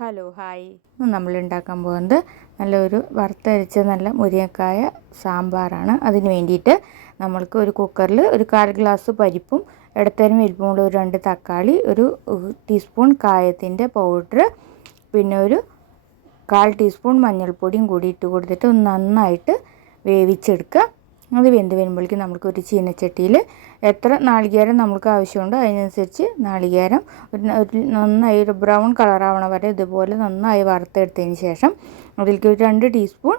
Hello hi. ഇന്ന് നമ്മൾ ഉണ്ടാക്കാൻ പോകുന്നത് നല്ലൊരു വറുത്തരച്ച നല്ല മുരിങ്ങക്കായ സാമ്പാറാണ്. അതിന് വേണ്ടിയിട്ട് നമ്മൾക്ക് ഒരു കുക്കറിൽ ഒരു 1/4 ഗ്ലാസ് പരിപ്പും ഇടത്തരം വലിപ്പമുള്ള ഒരു 2 തക്കാളി, ഒരു ടീസ്പൂൺ കായത്തിൻ്റെ പൗഡർ, പിന്നെ ഒരു 1/4 ടീസ്പൂൺ മഞ്ഞൾപ്പൊടിയും കൂടി ഇട്ട് കൊടുത്തിട്ട് നന്നായിട്ട് വേവിച്ചെടുക്കുക. അത് വെന്ത് വരുമ്പോഴേക്കും നമുക്കൊരു ചീനച്ചട്ടിയിൽ എത്ര നാളികേരം നമുക്ക് ആവശ്യമുണ്ടോ അതിനനുസരിച്ച് നാളികേരം ഒരു നന്നായി ഒരു ബ്രൗൺ കളറാവണ വരെ ഇതുപോലെ നന്നായി വറുത്തെടുത്തതിന് ശേഷം അതിലേക്ക് ഒരു 2 ടീസ്പൂൺ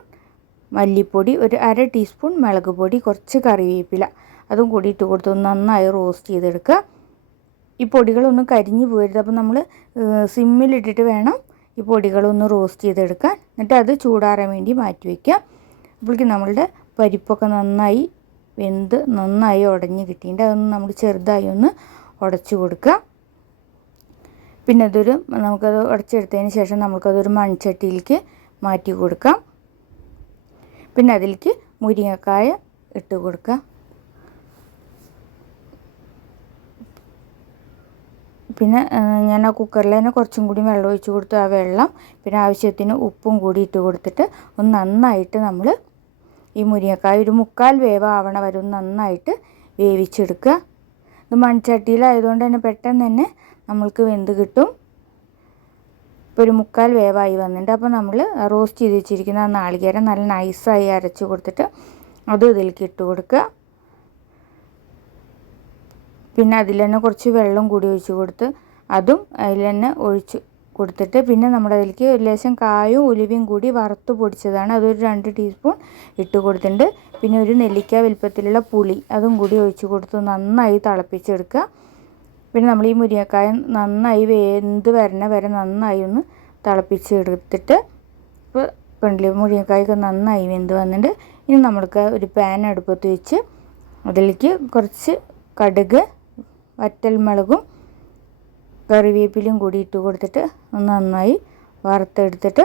മല്ലിപ്പൊടി, ഒരു 1/2 ടീസ്പൂൺ മുളക് പൊടി, കുറച്ച് കറിവേപ്പില അതും കൂടി ഇട്ട് കൊടുത്ത് നന്നായി റോസ്റ്റ് ചെയ്തെടുക്കുക. ഈ പൊടികളൊന്നും കരിഞ്ഞു പോകരുത്. അപ്പോൾ നമ്മൾ സിമ്മിലിട്ടിട്ട് വേണം ഈ പൊടികളൊന്ന് റോസ്റ്റ് ചെയ്തെടുക്കാൻ. എന്നിട്ട് അത് ചൂടാറാൻ വേണ്ടി മാറ്റി വയ്ക്കുക. അപ്പോഴേക്കും നമ്മളുടെ പരിപ്പൊക്കെ നന്നായി വെന്ത് നന്നായി ഉടഞ്ഞ് കിട്ടിയിട്ട് അതൊന്ന് നമ്മൾ ചെറുതായി ഒന്ന് ഉടച്ചു കൊടുക്കുക. പിന്നെ നമുക്കത് ഉടച്ചെടുത്തതിന് ശേഷം നമുക്കതൊരു മൺചട്ടിയിലേക്ക് മാറ്റി കൊടുക്കാം. പിന്നെ അതിലേക്ക് മുരിങ്ങക്കായ ഇട്ട് കൊടുക്കുക. പിന്നെ ഞാൻ ആ കുക്കറിൽ തന്നെ കുറച്ചും കൂടി വെള്ളം ഒഴിച്ച് കൊടുത്തു. ആ വെള്ളം പിന്നെ ആവശ്യത്തിന് ഉപ്പും കൂടി ഇട്ട് കൊടുത്തിട്ട് ഒന്ന് നന്നായിട്ട് നമ്മൾ ഈ മുരിങ്ങക്കായ ഒരു 1/4 വേവാവണ വരെ ഒന്ന് നന്നായിട്ട് വേവിച്ചെടുക്കുക. ഇത് മൺചട്ടിയിലായതുകൊണ്ട് തന്നെ പെട്ടെന്ന് തന്നെ നമ്മൾക്ക് വെന്ത് കിട്ടും. ഇപ്പോൾ ഒരു 1/4 വേവായി വന്നിട്ടുണ്ട്. അപ്പോൾ നമ്മൾ റോസ്റ്റ് ചെയ്ത് വെച്ചിരിക്കുന്ന ആ നാളികേരം നല്ല നൈസായി അരച്ച് കൊടുത്തിട്ട് അത് ഇതിലേക്ക് ഇട്ട് കൊടുക്കുക. പിന്നെ അതിൽ തന്നെ കുറച്ച് വെള്ളം കൂടി ഒഴിച്ച് കൊടുത്ത് അതും അതിൽ തന്നെ ഒഴിച്ച് കൊടുത്തിട്ട് പിന്നെ നമ്മുടെ അതിലേക്ക് ഒരു ലേശം കായും ഉലുവയും കൂടി വറുത്ത് പൊടിച്ചതാണ്, അതൊരു 2 ടീസ്പൂൺ ഇട്ട് കൊടുത്തിട്ടുണ്ട്. പിന്നെ ഒരു നെല്ലിക്ക വലുപ്പത്തിലുള്ള പുളി അതും കൂടി ഒഴിച്ച് കൊടുത്ത് നന്നായി തിളപ്പിച്ചെടുക്കുക. പിന്നെ നമ്മൾ ഈ മുരിങ്ങക്കായ നന്നായി വെന്ത് വരണ വരെ നന്നായി ഒന്ന് തിളപ്പിച്ചെടുത്തിട്ട് ഇപ്പോൾ കണ്ടില്ലേ മുരിങ്ങക്കായൊക്കെ നന്നായി വെന്ത് വന്നിട്ട് ഇനി നമ്മൾക്ക് ഒരു പാൻ അടുപ്പത്ത് വെച്ച് അതിലേക്ക് കുറച്ച് കടുക്, വറ്റൽമുളകും കറിവേപ്പിലയും കൂടി ഇട്ട് കൊടുത്തിട്ട് നന്നായി വറുത്തെടുത്തിട്ട്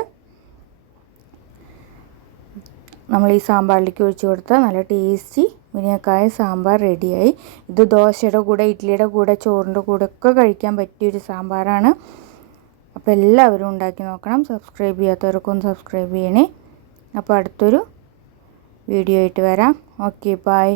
നമ്മൾ ഈ സാമ്പാറിലേക്ക് ഒഴിച്ച് കൊടുത്താൽ നല്ല ടേസ്റ്റി മുരിങ്ങക്കായ സാമ്പാർ റെഡിയായി. ഇത് ദോശയുടെ കൂടെ, ഇഡ്ഡലിയുടെ കൂടെ, ചോറിൻ്റെ കൂടെ ഒക്കെ കഴിക്കാൻ പറ്റിയൊരു സാമ്പാറാണ്. അപ്പോൾ എല്ലാവരും ഉണ്ടാക്കി നോക്കണം. സബ്സ്ക്രൈബ് ചെയ്യാത്തവർക്കൊന്ന് സബ്സ്ക്രൈബ് ചെയ്യണേ. അപ്പോൾ അടുത്തൊരു വീഡിയോ ആയിട്ട് വരാം. Okay, by.